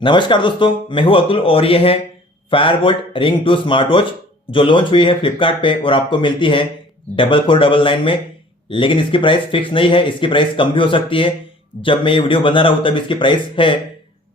नमस्कार दोस्तों, मैं हूं अतुल और ये है फायरबोल्ट रिंग 2 स्मार्ट वॉच जो लॉन्च हुई है फ्लिपकार्ट पे और आपको मिलती है 4499 में। लेकिन इसकी प्राइस फिक्स नहीं है, इसकी प्राइस कम भी हो सकती है। जब मैं ये वीडियो बना रहा हूं तब इसकी प्राइस है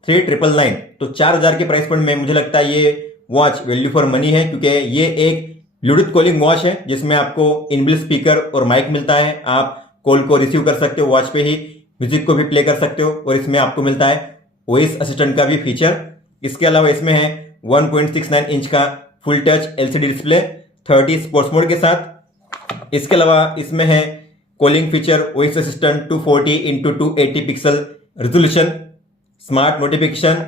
3999, तो 4000 के प्राइस पॉइंट में मुझे लगता है ये वॉच वैल्यू फॉर मनी है, क्योंकि ये एक ब्लूटूथ कॉलिंग वॉच है जिसमें आपको इनबिल्ट स्पीकर और माइक मिलता है। आप कॉल को रिसीव कर सकते हो वॉच पे ही, म्यूजिक को भी प्ले कर सकते हो और इसमें आपको मिलता है वॉइस असिस्टेंट का भी फीचर। इसके अलावा इसमें है 1.69 इंच का full touch LCD display 30 sports mode के साथ। इसके अलावा इसमें है calling feature, voice assistant 240 into 280 pixel resolution, smart notification,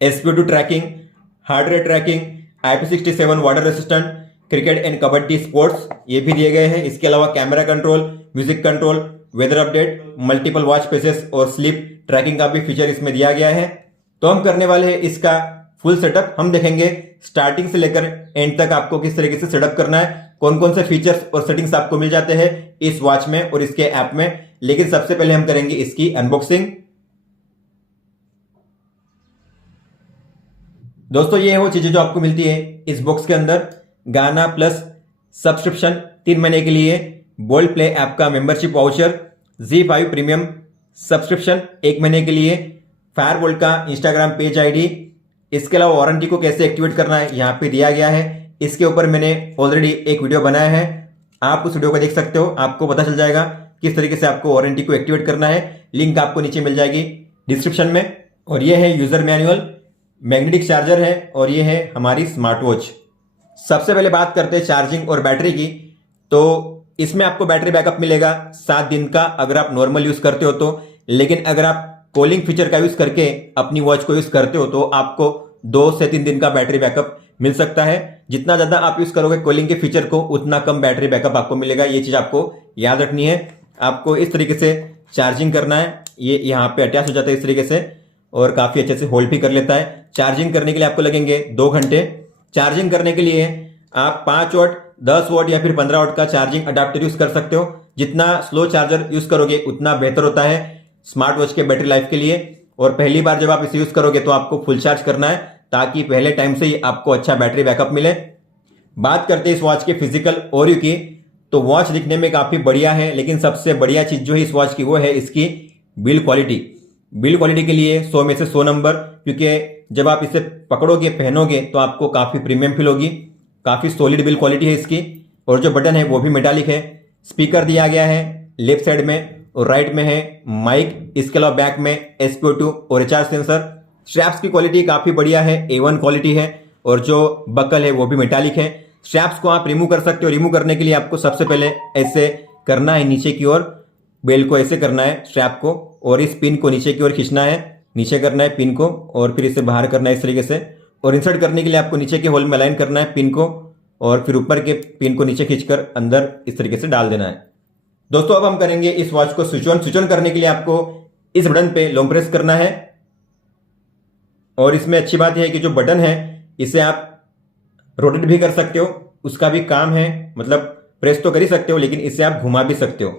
SPO2 tracking, heart rate tracking, IP67 water resistant, cricket and kabaddi sports ये भी दिए गए हैं। इसके अलावा camera control, music control, weather update, multiple watch faces और स्लीप ट्रैकिंग का भी फीचर इसमें दिया गया है। तो हम करने वाले हैं इसका फुल सेटअप। हम देखेंगे स्टार्टिंग से लेकर एंड तक आपको किस तरीके से सेटअप करना है, कौन कौन से फीचर्स और सेटिंग्स आपको मिल जाते हैं इस वॉच में और इसके ऐप में। लेकिन सबसे पहले हम करेंगे इसकी अनबॉक्सिंग। दोस्तों, ये वो चीजें जो आपको मिलती है इस बॉक्स के अंदर: गाना प्लस सब्सक्रिप्शन 3 महीने के लिए, बोल्ड प्ले ऐप का membership voucher, Z5 premium subscription 1 महीने के लिए, फायरबोल्ट का इंस्टाग्राम पेज आईडी। इसके अलावा वारंटी को कैसे एक्टिवेट करना है यहाँ पे दिया गया है। इसके ऊपर मैंने ऑलरेडी एक वीडियो बनाया है, आप उस वीडियो को देख सकते हो, आपको पता चल जाएगा किस तरीके से आपको वारंटी को एक्टिवेट करना है। लिंक आपको नीचे मिल जाएगी डिस्क्रिप्शन में। और ये है यूजर मैनुअल, मैग्नेटिक चार्जर है और ये है हमारी स्मार्ट वॉच। सबसे पहले बात करते हैं चार्जिंग और बैटरी की। तो इसमें आपको बैटरी बैकअप मिलेगा 7 दिन का अगर आप नॉर्मल यूज करते हो तो। लेकिन अगर आप कॉलिंग फीचर का यूज करके अपनी वॉच को यूज करते हो तो आपको 2 से 3 दिन का बैटरी बैकअप मिल सकता है। जितना ज्यादा आप यूज करोगे कॉलिंग के फीचर को उतना कम बैटरी बैकअप आपको मिलेगा। ये चीज आपको याद रखनी है। आपको इस तरीके से चार्जिंग करना है, ये यहाँ पे अटैच हो जाता है इस तरीके से और काफी अच्छे से होल्ड भी कर लेता है। चार्जिंग करने के लिए आपको लगेंगे 2 घंटे। चार्जिंग करने के लिए आप 5 वॉट, 10 वॉट या फिर 15 वॉट का चार्जिंग अडाप्टर यूज कर सकते हो। जितना स्लो चार्जर यूज करोगे उतना बेहतर होता है स्मार्ट वॉच के बैटरी लाइफ के लिए। और पहली बार जब आप इसे यूज करोगे तो आपको फुल चार्ज करना है ताकि पहले टाइम से ही आपको अच्छा बैटरी बैकअप मिले। बात करते हैं इस वॉच के फिजिकल ओवरव्यू की। तो वॉच दिखने में काफी बढ़िया है, लेकिन सबसे बढ़िया चीज जो है इस वॉच की वो है इसकी बिल्ड क्वालिटी। बिल्ड क्वालिटी के लिए 100 में से 100 नंबर, क्योंकि जब आप इसे पकड़ोगे, पहनोगे तो आपको काफी प्रीमियम फील होगी। काफी सॉलिड बिल्ड क्वालिटी है इसकी। और जो बटन है वो भी मेटालिक है। स्पीकर दिया गया है लेफ्ट साइड में और राइट में है माइक। इसके अलावा बैक में SPO2 और रिचार्ज सेंसर। स्ट्रैप्स की क्वालिटी काफी बढ़िया है, A1 क्वालिटी है। और जो बकल है वो भी मेटालिक है। स्ट्रैप्स को आप रिमूव कर सकते हो। रिमूव करने के लिए आपको सबसे पहले ऐसे करना है नीचे की ओर, बेल्ट को ऐसे करना है स्ट्रैप को, और इस पिन को नीचे की ओर खींचना है, नीचे करना है पिन को और फिर इसे बाहर करना है इस तरीके से। और इंसर्ट करने के लिए आपको नीचे के होल में अलाइन करना है पिन को और फिर ऊपर के पिन को नीचे खींचकर अंदर इस तरीके से डाल देना है। दोस्तों, अब हम करेंगे इस वॉच को स्विच ऑन। स्विच ऑन करने के लिए आपको इस बटन पे लॉन्ग प्रेस करना है। और इसमें अच्छी बात यह है कि जो बटन है इसे आप रोटेट भी कर सकते हो, उसका भी काम है। मतलब प्रेस तो कर ही सकते हो लेकिन इसे आप घुमा भी सकते हो।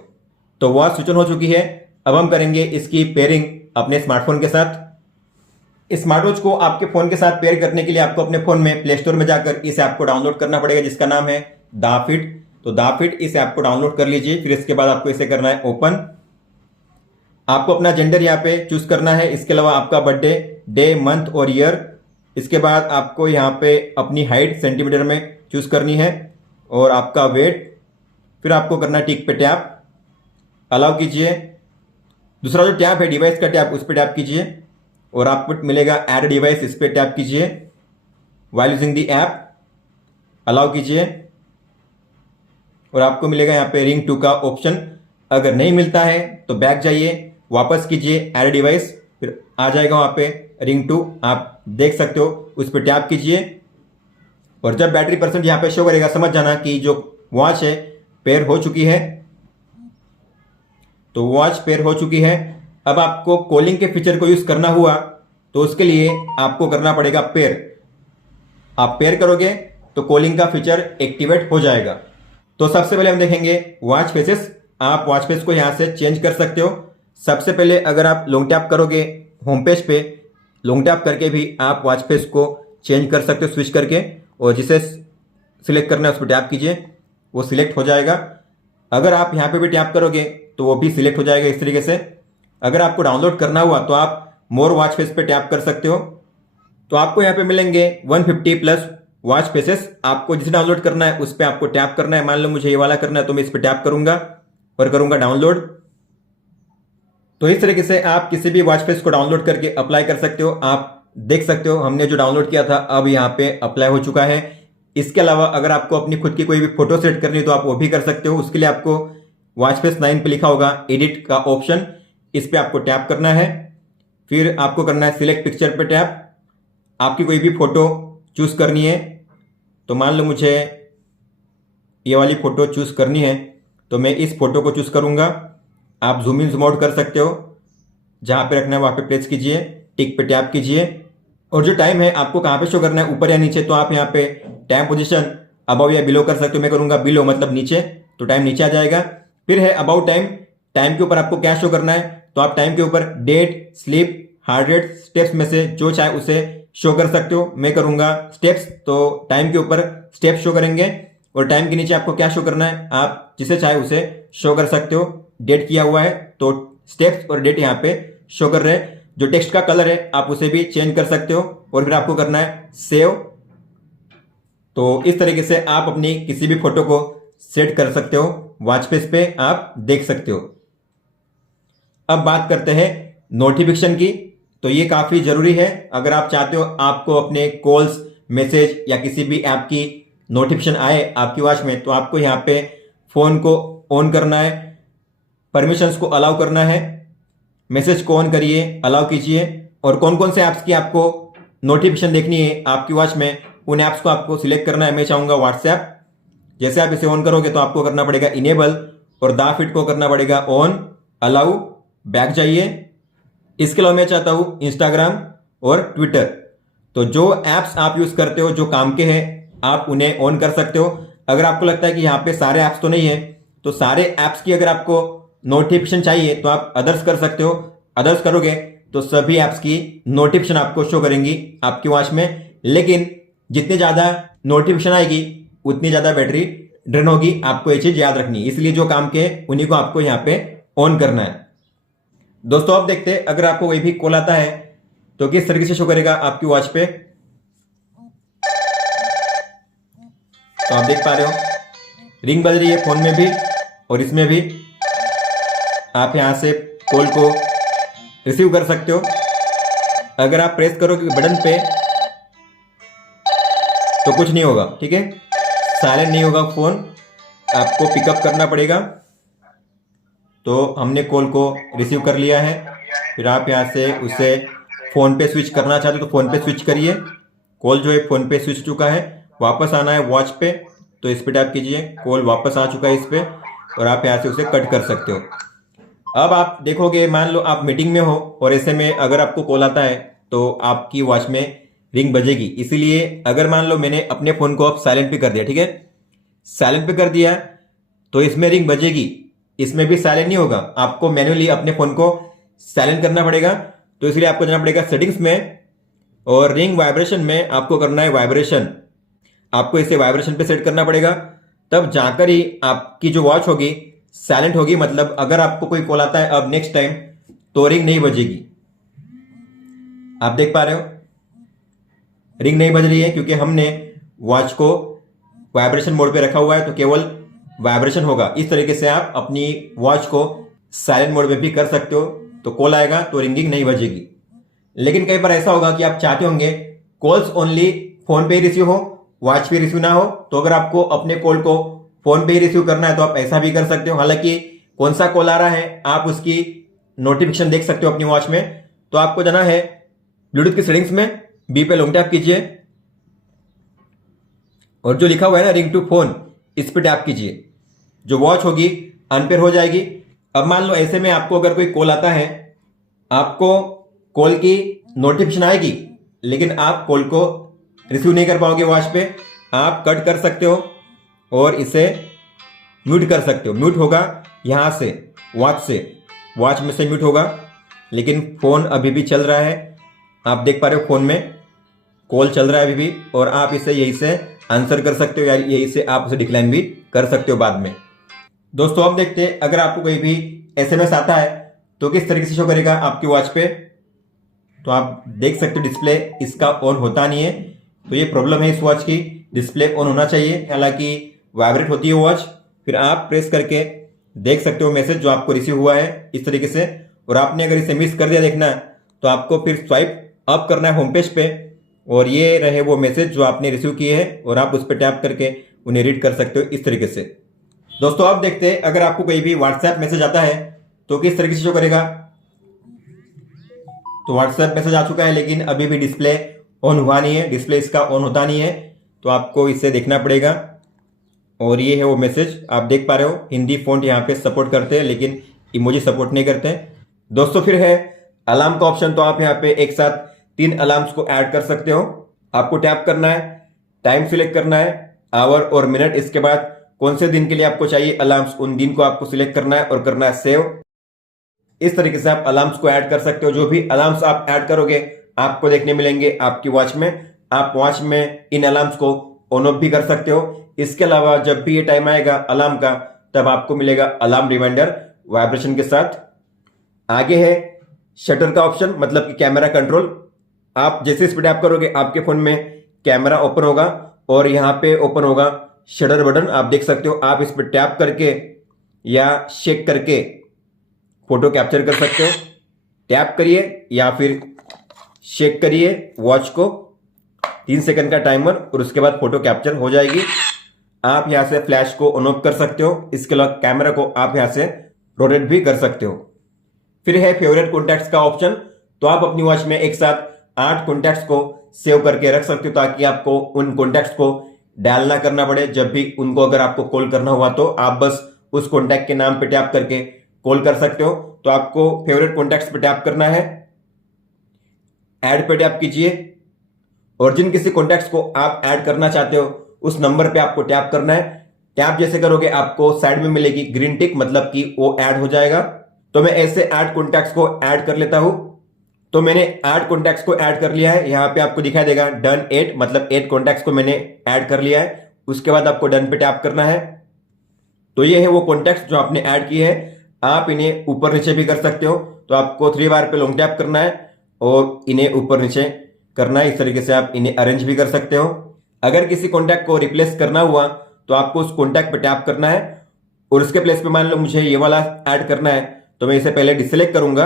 तो वॉच स्विच ऑन हो चुकी है। अब हम करेंगे इसकी पेयरिंग अपने स्मार्टफोन के साथ। इस स्मार्ट वॉच को आपके फोन के साथ पेयर करने के लिए आपको अपने फोन में प्ले स्टोर में जाकर इस ऐप को डाउनलोड करना पड़ेगा जिसका नाम है दाफिट। तो दाफिट इस ऐप को डाउनलोड कर लीजिए। फिर इसके बाद आपको इसे करना है ओपन। आपको अपना जेंडर यहाँ पे चूज करना है। इसके अलावा आपका बर्थडे, डे, मंथ और ईयर। इसके बाद आपको यहाँ पे अपनी हाइट सेंटीमीटर में चूज करनी है और आपका वेट। फिर आपको करना है टिक पे टैप, अलाउ कीजिए। दूसरा जो टैप है डिवाइस का टैप, उस पर टैप कीजिए और आपको मिलेगा ऐड डिवाइस, इस पर टैप कीजिए। While using the app allow कीजिए और आपको मिलेगा यहाँ पे रिंग 2 का ऑप्शन। अगर नहीं मिलता है तो बैक जाइए, वापस कीजिए ऐड डिवाइस, फिर आ जाएगा वहाँ पे रिंग 2, आप देख सकते हो, उस पर टैप कीजिए। और जब बैटरी परसेंट यहाँ पे शो करेगा समझ जाना कि जो वॉच है पेयर हो चुकी है। तो वॉच पेयर हो चुकी है। अब आपको कॉलिंग के फीचर को यूज करना हुआ तो उसके लिए आपको करना पड़ेगा पेयर। आप पेयर करोगे तो कॉलिंग का फीचर एक्टिवेट हो जाएगा। तो सबसे पहले हम देखेंगे वॉच फेसेस। आप वॉच फेस को यहां से चेंज कर सकते हो। सबसे पहले अगर आप लॉन्ग टैप करोगे होम पेज पे लॉन्ग टैप करके भी आप वॉच फेस को चेंज कर सकते हो स्विच करके, और जिसे सिलेक्ट करना है उस पर टैप कीजिए, वो सिलेक्ट हो जाएगा। अगर आप यहाँ पे भी टैप करोगे तो वो भी सिलेक्ट हो जाएगा इस तरीके से। अगर आपको डाउनलोड करना हुआ तो आप मोर वॉच फेस पे टैप कर सकते हो। तो आपको यहाँ पे मिलेंगे 150 प्लस वॉच फेसेस। आपको जिसे डाउनलोड करना है उस पर आपको टैप करना है। मान लो मुझे ये वाला करना है तो मैं इस पर टैप करूंगा और करूंगा डाउनलोड। तो इस तरीके से आप किसी भी वॉच फेस को डाउनलोड करके अप्लाई कर सकते हो। आप देख सकते हो हमने जो डाउनलोड किया था अब यहाँ पे अप्लाई हो चुका है। इसके अलावा अगर आपको अपनी खुद की कोई भी फोटो सेट करनी है तो आप वो भी कर सकते हो। उसके लिए आपको वॉच फेस 9 पे लिखा होगा एडिट का ऑप्शन, इस पे आपको टैप करना है। फिर आपको करना है सिलेक्ट पिक्चर पे टैप। आपकी कोई भी फोटो चूज करनी है, तो मान लो मुझे ये वाली फोटो चूज करनी है तो मैं इस फोटो को चूज करूंगा। आप जूम इन जूम आउट कर सकते हो, जहां पे रखना है वहां पे प्रेस कीजिए, टिक पे टैप कीजिए, और जो टाइम है आपको कहां पे शो करना है, ऊपर या नीचे, तो आप यहाँ पे टाइम पोजीशन अबव या बिलो कर सकते हो। मैं करूंगा बिलो, मतलब नीचे, तो टाइम नीचे आ जाएगा। फिर है अबाउट टाइम, टाइम के ऊपर आपको क्या शो करना है, तो आप टाइम के ऊपर date, sleep, heart rate, steps में से जो चाहे उसे शो कर सकते हो। मैं करूंगा स्टेप्स, तो टाइम के ऊपर स्टेप्स शो करेंगे, और टाइम के नीचे आपको क्या शो करना है, आप जिसे चाहे उसे शो कर सकते हो। डेट किया हुआ है तो स्टेप्स और डेट यहाँ पे शो कर रहे हैं। जो टेक्स्ट का कलर है आप उसे भी चेंज कर सकते हो, और फिर आपको करना है सेव। तो इस तरीके से आप अपनी किसी भी फोटो को सेट कर सकते हो, वॉच फेस पे आप देख सकते हो। अब बात करते हैं नोटिफिकेशन की। तो ये काफी जरूरी है। अगर आप चाहते हो आपको अपने कॉल्स, मैसेज या किसी भी ऐप की नोटिफिकेशन आए आपकी वॉच में, तो आपको यहाँ पे फोन को ऑन करना है, परमिशंस को अलाउ करना है, मैसेज को ऑन करिए, अलाउ कीजिए, और कौन कौन से ऐप्स की आपको नोटिफिकेशन देखनी है आपकी वॉच में उन ऐप्स को आपको सिलेक्ट करना है। मैं चाहूंगा व्हाट्सएप। जैसे आप इसे ऑन करोगे तो आपको करना पड़ेगा इनेबल, और दा फिट को करना पड़ेगा ऑन, अलाउ, बैक जाइए। इसके अलावा मैं चाहता हूं इंस्टाग्राम और ट्विटर। तो जो ऐप्स आप यूज करते हो जो काम के हैं आप उन्हें ऑन कर सकते हो। अगर आपको लगता है कि यहाँ पे सारे ऐप्स तो नहीं है, तो सारे ऐप्स की अगर आपको नोटिफिकेशन चाहिए तो आप अदर्स कर सकते हो। अदर्स करोगे तो सभी ऐप्स की नोटिफिकेशन आपको शो करेंगी आपकी वॉच में। लेकिन जितनी ज्यादा नोटिफिकेशन आएगी उतनी ज्यादा बैटरी ड्रेन होगी, आपको ये चीज याद रखनी है। इसलिए जो काम के हैं उन्हीं को आपको यहाँ पे ऑन करना है। दोस्तों आप देखते हैं अगर आपको कोई भी कॉल आता है तो किस तरीके से शो करेगा आपकी वॉच पे। तो आप देख पा रहे हो रिंग बज रही है फोन में भी और इसमें भी। आप यहां से कॉल को रिसीव कर सकते हो। अगर आप प्रेस करोगे बटन पे तो कुछ नहीं होगा, ठीक है, साइलेंट नहीं होगा फोन, आपको पिकअप करना पड़ेगा। तो हमने कॉल को रिसीव कर लिया है। फिर आप यहां से उसे फोन पे स्विच करना चाहते हो तो फोन पे स्विच करिए। कॉल जो है फोन पे स्विच चुका है, वापस आना है वॉच पे, तो इस पे टैप कीजिए, कॉल वापस आ चुका है इस पे, और आप यहां से उसे कट कर सकते हो। अब आप देखोगे मान लो आप मीटिंग में हो और ऐसे में अगर आपको कॉल आता है तो आपकी वॉच में रिंग बजेगी। इसीलिए अगर मान लो मैंने अपने फोन को अब साइलेंट पे कर दिया, ठीक है, साइलेंट पे कर दिया तो इसमें रिंग बजेगी, इसमें भी साइलेंट नहीं होगा। आपको मैन्युअली अपने फोन को साइलेंट करना पड़ेगा। तो इसलिए आपको जाना पड़ेगा सेटिंग्स में, और रिंग वाइब्रेशन में आपको करना है वाइब्रेशन। आपको इसे वाइब्रेशन पे सेट करना पड़ेगा, तब जाकर ही आपकी जो वॉच होगी साइलेंट होगी। मतलब अगर आपको कोई कॉल आता है अब नेक्स्ट टाइम तो रिंग नहीं बजेगी। आप देख पा रहे हो रिंग नहीं बज रही है क्योंकि हमने वॉच को वाइब्रेशन मोड पे रखा हुआ है, तो केवल वाइब्रेशन होगा। इस तरीके से आप अपनी वॉच को साइलेंट मोड में भी कर सकते हो, तो कॉल आएगा तो रिंगिंग नहीं बजेगी। लेकिन कई बार ऐसा होगा कि आप चाहते होंगे कॉल्स ओनली फोन पे ही रिसीव हो, वॉच पे रिसीव ना हो। तो अगर आपको अपने कॉल को फोन पे ही रिसीव करना है तो आप ऐसा भी कर सकते हो। हालांकि कौन सा कॉल आ रहा है आप उसकी नोटिफिकेशन देख सकते हो अपनी वॉच में। तो आपको जाना है ब्लूटूथ की सेटिंग्स में, बी पे लॉन्ग टैप कीजिए, और जो लिखा हुआ है ना रिंग टू फोन, इस पे टैप कीजिए। जो वॉच होगी अनपेयर हो जाएगी। अब मान लो ऐसे में आपको अगर कोई कॉल आता है, आपको कॉल की नोटिफिकेशन आएगी लेकिन आप कॉल को रिसीव नहीं कर पाओगे वॉच पे। आप कट कर सकते हो और इसे म्यूट कर सकते हो। म्यूट होगा यहां से, वॉच में से म्यूट होगा, लेकिन फोन अभी भी चल रहा है। आप देख पा रहे हो फोन में कॉल चल रहा है अभी भी, और आप इसे यहीं से आंसर कर सकते हो या यहीं से आप उसे डिक्लाइन भी कर सकते हो बाद में। दोस्तों अब देखते हैं अगर आपको कोई भी एसएमएस आता है तो किस तरीके से शो करेगा आपकी वॉच पे। तो आप देख सकते हो डिस्प्ले इसका ऑन होता नहीं है, तो ये प्रॉब्लम है इस वॉच की। डिस्प्ले ऑन होना चाहिए, हालांकि वाइब्रेट होती है वॉच। फिर आप प्रेस करके देख सकते हो मैसेज जो आपको रिसीव हुआ है इस तरीके से। और आपने अगर इसे मिस कर दिया देखना तो आपको फिर स्वाइप अप करना है होम पेज पे, और ये रहे वो मैसेज जो आपने रिसीव किए हैं, और आप उस पर टैप करके उन्हें रीड कर सकते हो इस तरीके से। दोस्तों अब देखते हैं अगर आपको कोई भी व्हाट्सएप मैसेज आता है तो किस तरीके से शो करेगा। तो व्हाट्सएप मैसेज आ चुका है लेकिन अभी भी डिस्प्ले ऑन हुआ नहीं है, डिस्प्ले इसका ऑन होता नहीं है, तो आपको इसे देखना पड़ेगा। और ये है वो मैसेज, आप देख पा रहे हो हिंदी फॉन्ट यहाँ पे सपोर्ट करते हैं लेकिन इमोजी सपोर्ट नहीं करते हैं। दोस्तों फिर है अलार्म का ऑप्शन, तो आप यहाँ पे एक साथ 3 अलार्म्स को ऐड कर सकते हो। आपको टैप करना है, टाइम सिलेक्ट करना है, आवर और मिनट, इसके बाद कौन से दिन के लिए आपको चाहिए अलार्म्स, उन दिन को आपको सिलेक्ट करना है और करना है सेव। इस तरीके से आप अलार्म्स को ऐड कर सकते हो। जो भी अलार्म्स आप ऐड करोगे आपको देखने मिलेंगे आपकी वॉच में। आप वॉच में इन अलार्म्स को ऑन ऑफ भी कर सकते हो। इसके अलावा जब भी ये टाइम आएगा अलार्म का तब आपको मिलेगा अलार्म रिमाइंडर वाइब्रेशन के साथ। आगे है शटर का ऑप्शन, मतलब कि कैमरा कंट्रोल। आप जैसे इस पर टैप करोगे आपके फोन में कैमरा ओपन होगा और यहाँ पे ओपन होगा शटर बटन, आप देख सकते हो। आप इस पर टैप करके या शेक करके फोटो कैप्चर कर सकते हो। टैप करिए या फिर शेक करिए वॉच को, 3 सेकंड का टाइमर, और उसके बाद फोटो कैप्चर हो जाएगी। आप यहां से फ्लैश को ऑन ऑफ कर सकते हो। इसके अलावा कैमरा को आप यहां से रोटेट भी कर सकते हो। फिर है फेवरेट कॉन्टैक्ट्स का ऑप्शन, तो आप अपनी वॉच में एक साथ 8 कॉन्टैक्ट्स को सेव करके रख सकते हो ताकि आपको उन कॉन्टैक्ट्स को डायल ना करना पड़े। जब भी उनको अगर आपको कॉल करना हुआ तो आप बस उस कॉन्टैक्ट के नाम पे टैप करके कॉल कर सकते हो। तो आपको फेवरेट कॉन्टैक्ट्स पे टैप करना है, ऐड पे टैप कीजिए, और जिन किसी कॉन्टैक्ट्स को आप ऐड करना चाहते हो उस नंबर पे आपको टैप करना है। टैप जैसे करोगे आपको साइड में मिलेगी ग्रीन टिक, मतलब कि वो ऐड हो जाएगा। तो मैं ऐसे 8 कॉन्टैक्ट्स को ऐड कर लेता हूं। तो मैंने 8 कॉन्टैक्ट्स को ऐड कर लिया है। यहां पे आपको दिखाई देगा डन 8, मतलब 8 कॉन्टैक्ट्स को मैंने ऐड कर लिया है। उसके बाद आपको डन पे टैप करना है। तो ये है वो कॉन्टैक्ट्स जो आपने ऐड किए हैं। आप इन्हें ऊपर नीचे भी कर सकते हो। तो आपको 3 बार पे लॉन्ग टैप करना है और इन्हें ऊपर नीचे करना है। इस तरीके से आप इन्हें अरेंज भी कर सकते हो। अगर किसी कॉन्टैक्ट को रिप्लेस करना हुआ तो आपको उस कॉन्टैक्ट पे टैप करना है और उसके प्लेस पे मान लो मुझे ये वाला ऐड करना है, तो मैं इसे पहले डिसेलेक्ट करूंगा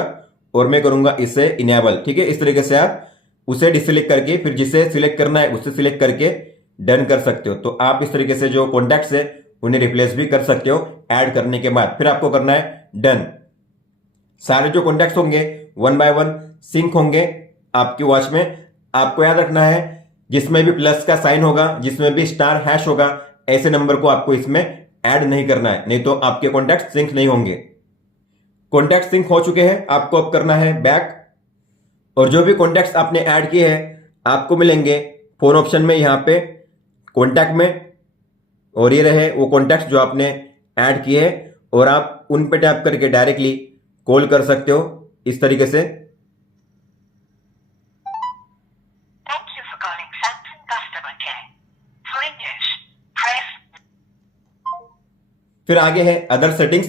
और मैं करूंगा इसे इनेबल। ठीक है, इस तरीके से आप उसे डिसेलेक्ट करके फिर जिसे सिलेक्ट करना है उसे सिलेक्ट करके डन कर सकते हो। तो आप इस तरीके से जो कॉन्टैक्ट्स है उन्हें रिप्लेस भी कर सकते हो ऐड करने के बाद। फिर आपको करना है डन। सारे जो कॉन्टैक्ट्स होंगे 1 बाय 1 सिंक होंगे आपकी वॉच में। आपको याद रखना है जिसमें भी प्लस का साइन होगा, जिसमें भी स्टार हैश होगा, ऐसे नंबर को आपको इसमें ऐड नहीं करना है, नहीं तो आपके कॉन्टैक्ट सिंक नहीं होंगे। कॉन्टैक्ट सिंक हो चुके हैं, आपको अब करना है बैक, और जो भी कॉन्टैक्ट्स आपने ऐड किए हैं आपको मिलेंगे फोन ऑप्शन में, यहां पे कॉन्टैक्ट में। और ये रहे वो कॉन्टैक्ट्स जो आपने ऐड किए हैं और आप उन पे टैप करके डायरेक्टली कॉल कर सकते हो इस तरीके से। फिर आगे है अदर सेटिंग्स,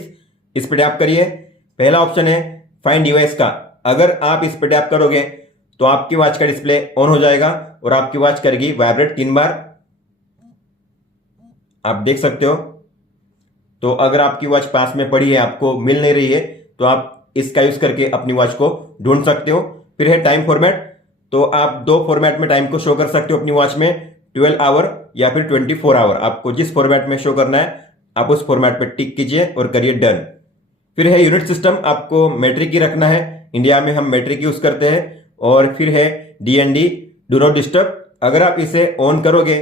इस पे टैप करिए। पहला ऑप्शन है फाइंड डिवाइस का। अगर आप इस पे टैप करोगे तो आपकी वॉच का डिस्प्ले ऑन हो जाएगा और आपकी वॉच करेगी वाइब्रेट 3 बार, आप देख सकते हो। तो अगर आपकी वॉच पास में पड़ी है, आपको मिल नहीं रही है, तो आप इसका यूज करके अपनी वॉच को ढूंढ सकते हो। फिर है टाइम फॉर्मेट, तो आप 2 फॉर्मेट में टाइम को शो कर सकते हो अपनी वॉच में, 12 आवर या फिर 24 आवर। आपको जिस फॉर्मेट में शो करना है आप उस फॉर्मेट पे टिक कीजिए और करिए डन। फिर है यूनिट सिस्टम, आपको मेट्रिक ही रखना है, इंडिया में हम मेट्रिक यूज करते हैं। और फिर है DND, डू नॉट डिस्टर्ब। अगर आप इसे ऑन करोगे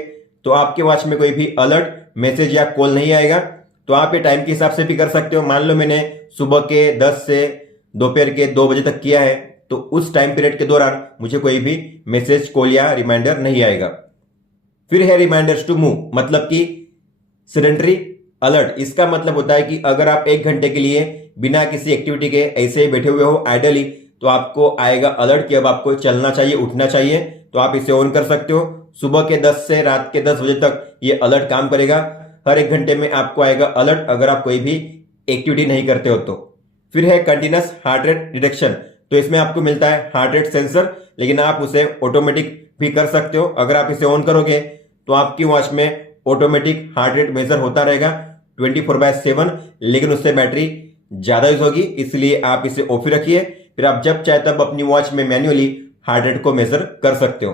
तो आपके वॉच में कोई भी अलर्ट, मैसेज या कॉल नहीं आएगा। तो आप ये टाइम के हिसाब से भी कर सकते हो। मान लो मैंने सुबह के 10 से दोपहर के 2 बजे तक किया है, तो उस टाइम पीरियड के दौरान मुझे कोई भी मैसेज, कॉल या रिमाइंडर नहीं आएगा। फिर है रिमाइंडर्स टू मूव, मतलब कि सेडेंटरी अलर्ट। इसका मतलब होता है कि अगर आप 1 घंटे के लिए बिना किसी एक्टिविटी के ऐसे ही बैठे हुए हो आइडली, तो आपको आएगा अलर्ट कि अब आपको चलना चाहिए, उठना चाहिए। तो आप इसे ऑन कर सकते हो। सुबह के 10 से रात के 10 बजे तक ये अलर्ट काम करेगा। हर 1 घंटे में आपको आएगा अलर्ट अगर आप कोई भी एक्टिविटी नहीं करते हो तो। फिर है कंटिन्यूस हार्ट रेट डिटेक्शन। तो इसमें आपको मिलता है हार्ट रेट सेंसर, लेकिन आप उसे ऑटोमेटिक भी कर सकते हो। अगर आप इसे ऑन करोगे तो आपकी वॉच में ऑटोमेटिक हार्ट रेट मेजर होता रहेगा 24/7, लेकिन उससे बैटरी ज्यादा यूज होगी, इसलिए आप इसे ऑफ ही रखिए। फिर आप जब चाहे तब अपनी वॉच में मैन्युअली हार्ट रेट को मेजर कर सकते हो।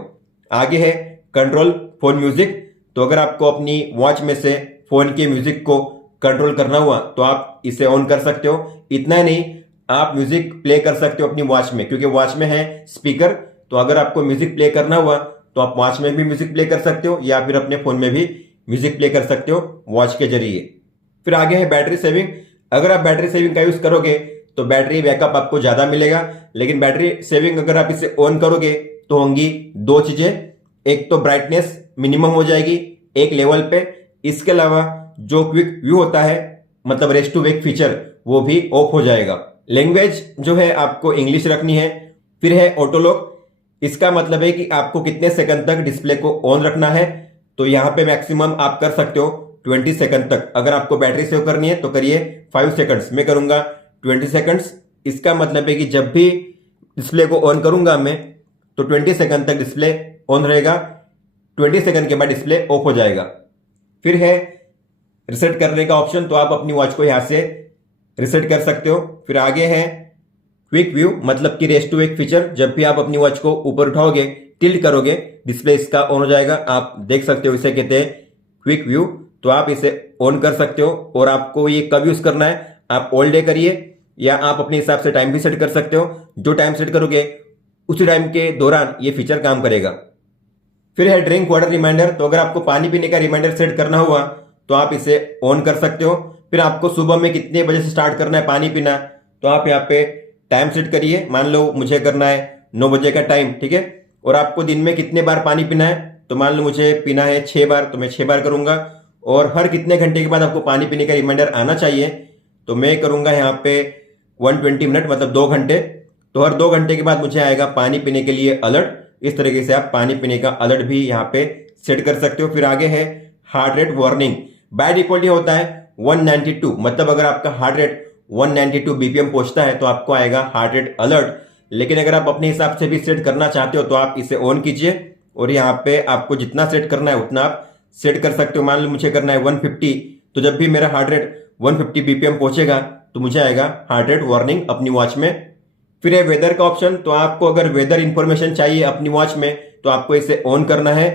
आगे है कंट्रोल फोन म्यूजिक। तो अगर आपको अपनी वॉच में से फोन के म्यूजिक को कंट्रोल करना हुआ तो आप इसे ऑन कर सकते हो। इतना ही नहीं, आप म्यूजिक प्ले कर सकते हो अपनी वॉच में, क्योंकि वॉच में है स्पीकर। तो अगर आपको म्यूजिक प्ले करना हुआ तो आप वॉच में भी म्यूजिक प्ले कर सकते हो या फिर अपने फोन में भी म्यूजिक प्ले कर सकते हो वॉच के जरिए। फिर आगे है बैटरी सेविंग। अगर आप बैटरी सेविंग का यूज करोगे तो बैटरी बैकअप आपको ज्यादा मिलेगा, लेकिन बैटरी सेविंग अगर आप इसे ऑन करोगे तो होंगी 2 चीजें। एक तो ब्राइटनेस मिनिमम हो जाएगी एक लेवल पे, इसके अलावा जो क्विक व्यू होता है मतलब रेस्ट टू वेक फीचर वो भी ऑफ हो जाएगा। लैंग्वेज जो है आपको इंग्लिश रखनी है। फिर है ऑटो लॉक। इसका मतलब है कि आपको कितने सेकंड तक डिस्प्ले को ऑन रखना है। तो यहां पे मैक्सिमम आप कर सकते हो 20 सेकंड तक। अगर आपको बैटरी सेव करनी है तो करिए 5 सेकंड्स, मैं करूंगा 20 सेकंड्स। इसका मतलब है कि जब भी डिस्प्ले को ऑन करूंगा मैं तो 20 सेकंड तक डिस्प्ले ऑन रहेगा, 20 सेकंड के बाद डिस्प्ले ऑफ हो जाएगा। फिर है रिसेट करने का ऑप्शन। तो आप अपनी वॉच को यहां से रिसेट कर सकते हो। फिर आगे है क्विक व्यू, मतलब कि रेस्ट टू वेक फीचर। जब भी आप अपनी वॉच को ऊपर उठाओगे, टिल्ट करोगे, डिस्प्ले इसका ऑन हो जाएगा। आप देख सकते हो, इसे कहते हैं क्विक व्यू। तो आप इसे ऑन कर सकते हो। और आपको ये कब यूज करना है, आप ऑल डे करिए या आप अपने हिसाब से टाइम भी सेट कर सकते हो। जो टाइम सेट करोगे उसी टाइम के दौरान ये फीचर काम करेगा। फिर है ड्रिंक वाटर रिमाइंडर। तो अगर आपको पानी पीने का रिमाइंडर सेट करना हुआ तो आप इसे ऑन कर सकते हो। फिर आपको सुबह में कितने बजे से स्टार्ट करना है पानी पीना, तो आप यहाँ पे टाइम सेट करिए। मान लो मुझे करना है 9 बजे का टाइम, ठीक है। और आपको दिन में कितने बार पानी पीना है, तो मान लो मुझे पीना है 6 बार, तो मैं 6 बार करूंगा। और हर कितने घंटे के बाद आपको पानी पीने का रिमाइंडर आना चाहिए, तो मैं करूंगा यहाँ पे 120 मिनट, मतलब 2 घंटे। तो हर 2 घंटे के बाद मुझे आएगा पानी पीने के लिए अलर्ट। इस तरीके से आप पानी पीने का अलर्ट भी यहाँ पे सेट कर सकते हो। फिर आगे है heart rate warning. By default ये होता है 192, मतलब अगर आपका हार्ट रेट 192 बीपीएम पहुंचता है तो आपको आएगा हार्ट रेट अलर्ट। लेकिन अगर आप अपने हिसाब से भी सेट करना चाहते हो तो आप इसे ऑन कीजिए और यहाँ पे आपको जितना सेट करना है उतना आप सेट कर सकते हो। मान लो मुझे करना है 150, तो जब भी मेरा हार्ट रेट 150 बीपीएम पहुंचेगा तो मुझे आएगा हार्ट रेट वार्निंग अपनी वॉच में। फिर है वेदर का ऑप्शन। तो आपको अगर वेदर इंफॉर्मेशन चाहिए अपनी वॉच में तो आपको इसे ऑन करना है।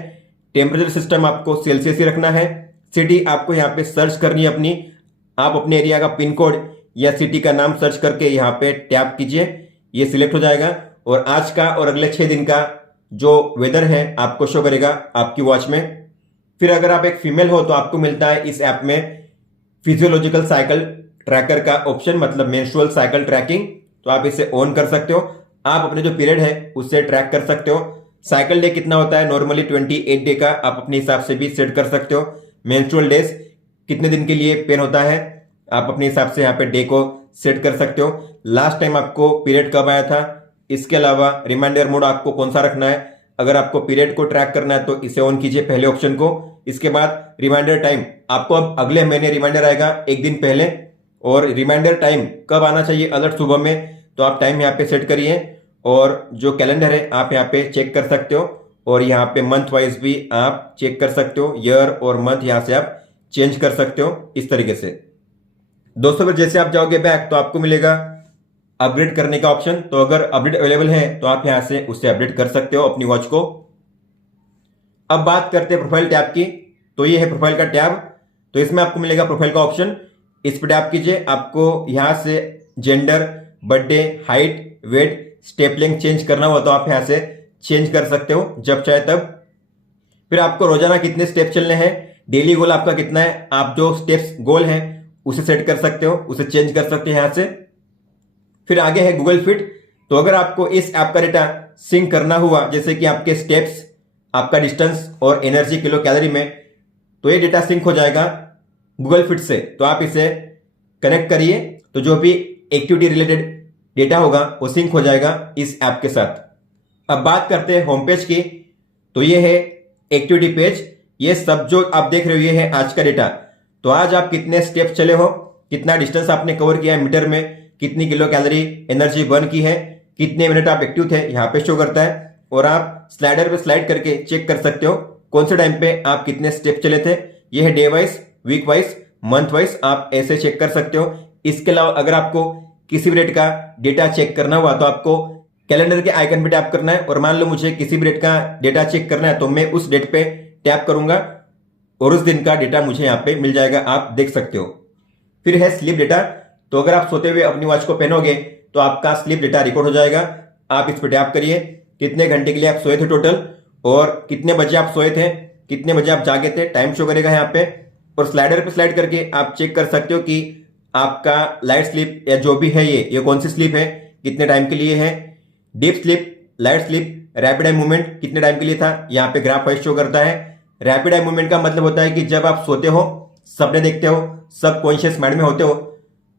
टेम्परेचर सिस्टम आपको सेल्सियस ही रखना है। सिटी आपको यहाँ पे सर्च करनी है अपनी। आप अपने एरिया का पिन कोड या सिटी का नाम सर्च करके यहाँ पे टैप कीजिए, ये सिलेक्ट हो जाएगा और आज का और अगले 6 दिन का जो वेदर है आपको शो करेगा आपकी वॉच में। फिर अगर आप एक फीमेल हो तो आपको मिलता है इस ऐप में फिजियोलॉजिकल साइकिल ट्रैकर का ऑप्शन, मतलब मेंस्ट्रुअल साइकिल ट्रैकिंग। तो आप इसे ऑन कर सकते हो। आप अपने जो पीरियड है उससे ट्रैक कर सकते हो। साइकिल डे कितना होता है, नॉर्मली 28 डे का आप अपने हिसाब से भी सेट कर सकते हो। मेंस्ट्रुअल डेज कितने दिन के लिए पेन होता है, आप अपने हिसाब से यहाँ पे डे को सेट कर सकते हो। लास्ट टाइम आपको पीरियड कब आया था, इसके अलावा रिमाइंडर मोड आपको कौन सा रखना है। अगर आपको पीरियड को ट्रैक करना है तो इसे ऑन कीजिए पहले ऑप्शन को। इसके बाद रिमाइंडर टाइम, आपको अब अगले महीने रिमाइंडर आएगा 1 दिन पहले। और रिमाइंडर टाइम कब आना चाहिए अलर्ट सुबह में, तो आप टाइम यहाँ पे सेट करिए। और जो कैलेंडर है आप यहाँ पे चेक कर सकते हो और यहाँ पे मंथ वाइज भी आप चेक कर सकते हो। ईयर और मंथ यहाँ से आप चेंज कर सकते हो इस तरीके से। दोस्तों फिर जैसे आप जाओगे बैक तो आपको मिलेगा अपग्रेड करने का ऑप्शन। तो अगर अपडेट अवेलेबल है तो आप यहां से उससे अपडेट कर सकते हो अपनी वॉच को। अब बात करते हैं प्रोफाइल टैब की। तो ये है प्रोफाइल का टैब। तो इसमें आपको मिलेगा प्रोफाइल का ऑप्शन, इस पर टैप कीजिए। आपको यहां से gender, birthday, height, weight, step length change करना हो तो आप यहां से चेंज कर सकते हो जब चाहे तब। फिर आपको रोजाना कितने स्टेप चलने हैं, डेली गोल आपका कितना है, आप जो स्टेप्स गोल है उसे सेट कर सकते हो, उसे चेंज कर सकते हो यहां से। फिर आगे है गूगल फिट। तो अगर आपको इस ऐप का डेटा सिंक करना हुआ, जैसे कि आपके स्टेप्स, आपका डिस्टेंस और एनर्जी किलो कैलोरी में, तो ये डेटा सिंक हो जाएगा गूगल फिट से। तो आप इसे कनेक्ट करिए तो जो भी एक्टिविटी रिलेटेड डेटा होगा वो सिंक हो जाएगा इस ऐप के साथ। अब बात करते हैं होम पेज की। तो ये है एक्टिविटी पेज। ये सब जो आप देख रहे हो ये है आज का डेटा। तो आज आप कितने स्टेप चले हो, कितना डिस्टेंस आपने कवर किया है मीटर में, कितनी किलो कैलोरी एनर्जी बर्न की है, कितने मिनट आप एक्टिव थे, यहाँ पे शो करता है। और आप स्लाइडर पे स्लाइड करके चेक कर सकते हो कौन से टाइम पे आप कितने स्टेप चले थे। ये है day wise, week wise, month wise, आप ऐसे चेक कर सकते हो। इसके अलावा अगर आपको किसी भी डेट का डेटा चेक करना हुआ तो आपको कैलेंडर के आइकन पे टैप करना है। और मान लो मुझे किसी भी डेट का डेटा चेक करना है तो मैं उस डेट पे टैप करूंगा और उस दिन का डेटा मुझे यहाँ पे मिल जाएगा, आप देख सकते हो। फिर है स्लीप डेटा। तो अगर आप सोते हुए अपनी वॉच को पहनोगे तो आपका स्लीप डेटा रिकॉर्ड हो जाएगा। आप इस पर टैप करिए, कितने घंटे के लिए आप सोए थे टोटल और कितने बजे आप सोए थे, कितने बजे आप जागे थे, टाइम शो करेगा यहाँ पे। और स्लाइडर पे स्लाइड करके आप चेक कर सकते हो कि आपका लाइट स्लीप या जो भी है ये कौन सी स्लीप है, कितने टाइम के लिए है, deep sleep, light sleep, rapid eye movement कितने टाइम के लिए था, यहाँ पे ग्राफ वाइज शो करता है। रैपिड आई मूवमेंट का मतलब होता है कि जब आप सोते हो, सपने देखते हो, सब कॉन्शियस माइंड में होते हो,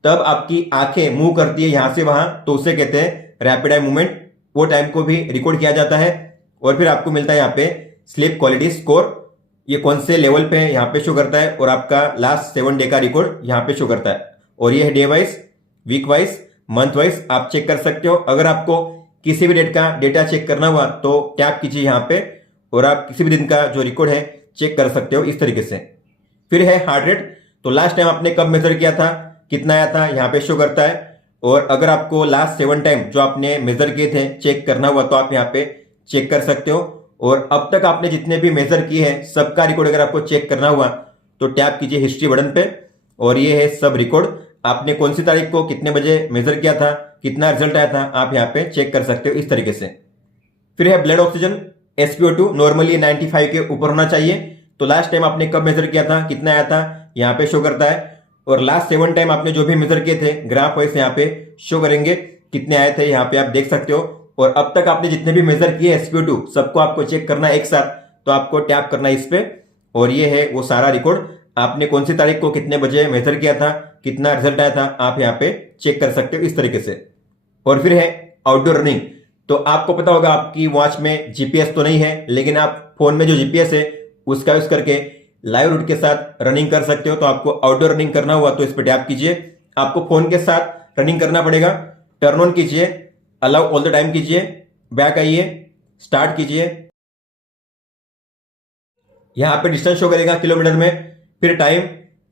तब आपकी आंखें मूव करती है यहां से वहां, तो उसे कहते हैं रैपिड आई मूवमेंट। वो टाइम को भी रिकॉर्ड किया जाता है। और फिर आपको मिलता है यहाँ पे स्लीप क्वालिटी स्कोर, ये कौन से लेवल पे है यहाँ पे शो करता है। और आपका लास्ट 7 डे का रिकॉर्ड यहाँ पे शो करता है। और ये है day wise, week wise, month wise, आप चेक कर सकते हो। अगर आपको किसी भी डेट का डेटा चेक करना हुआ तो टैप कीजिए यहाँ पे और आप किसी भी दिन का जो रिकॉर्ड है चेक कर सकते हो इस तरीके से। फिर है हार्ट रेट। तो लास्ट टाइम आपने कब मेजर किया था, कितना आया था, यहाँ पे शो करता है। और अगर आपको लास्ट 7 टाइम जो आपने मेजर किए थे चेक करना हुआ तो आप यहाँ पे चेक कर सकते हो। और अब तक आपने जितने भी मेजर किए हैं सबका रिकॉर्ड अगर आपको चेक करना हुआ तो टैप कीजिए हिस्ट्री बटन पे। और ये है सब रिकॉर्ड, आपने कौन सी तारीख को कितने बजे मेजर किया था, कितना रिजल्ट आया था, आप यहाँ पे चेक कर सकते हो इस तरीके से। फिर है ब्लड ऑक्सीजन SpO2, नॉर्मली 95 के ऊपर होना चाहिए। तो लास्ट टाइम आपने कब मेजर किया था, कितना आया था, यहाँ पे शो करता है। और लास्ट 7 टाइम आपने जो भी मेजर किए थे ग्राफ वाइज यहाँ पे शो करेंगे कितने आए थे, यहाँ पे आप देख सकते हो। और अब तक आपने जितने भी मेजर किए SpO2 सबको आपको चेक करना है एक साथ, तो आपको टैप करना है इस पे। और ये है वो सारा रिकॉर्ड, आपने कौन सी तारीख को कितने बजे मेजर किया था, कितना रिजल्ट आया था, आप यहाँ पे चेक कर सकते हो इस तरीके से। और फिर है आउटडोर रनिंग। तो आपको पता होगा आपकी वॉच में GPS तो नहीं है, लेकिन आप फोन में जो GPS है उसका यूज करके लाइव रूट के साथ रनिंग कर सकते हो। तो आपको आउटडोर रनिंग करना हुआ तो इस पर टैप कीजिए। आपको फोन के साथ रनिंग करना पड़ेगा। टर्न ऑन कीजिए, अलाउ ऑल द टाइम कीजिए, बैक आइए, स्टार्ट कीजिए। यहां पे डिस्टेंस शो करेगा किलोमीटर में, फिर टाइम,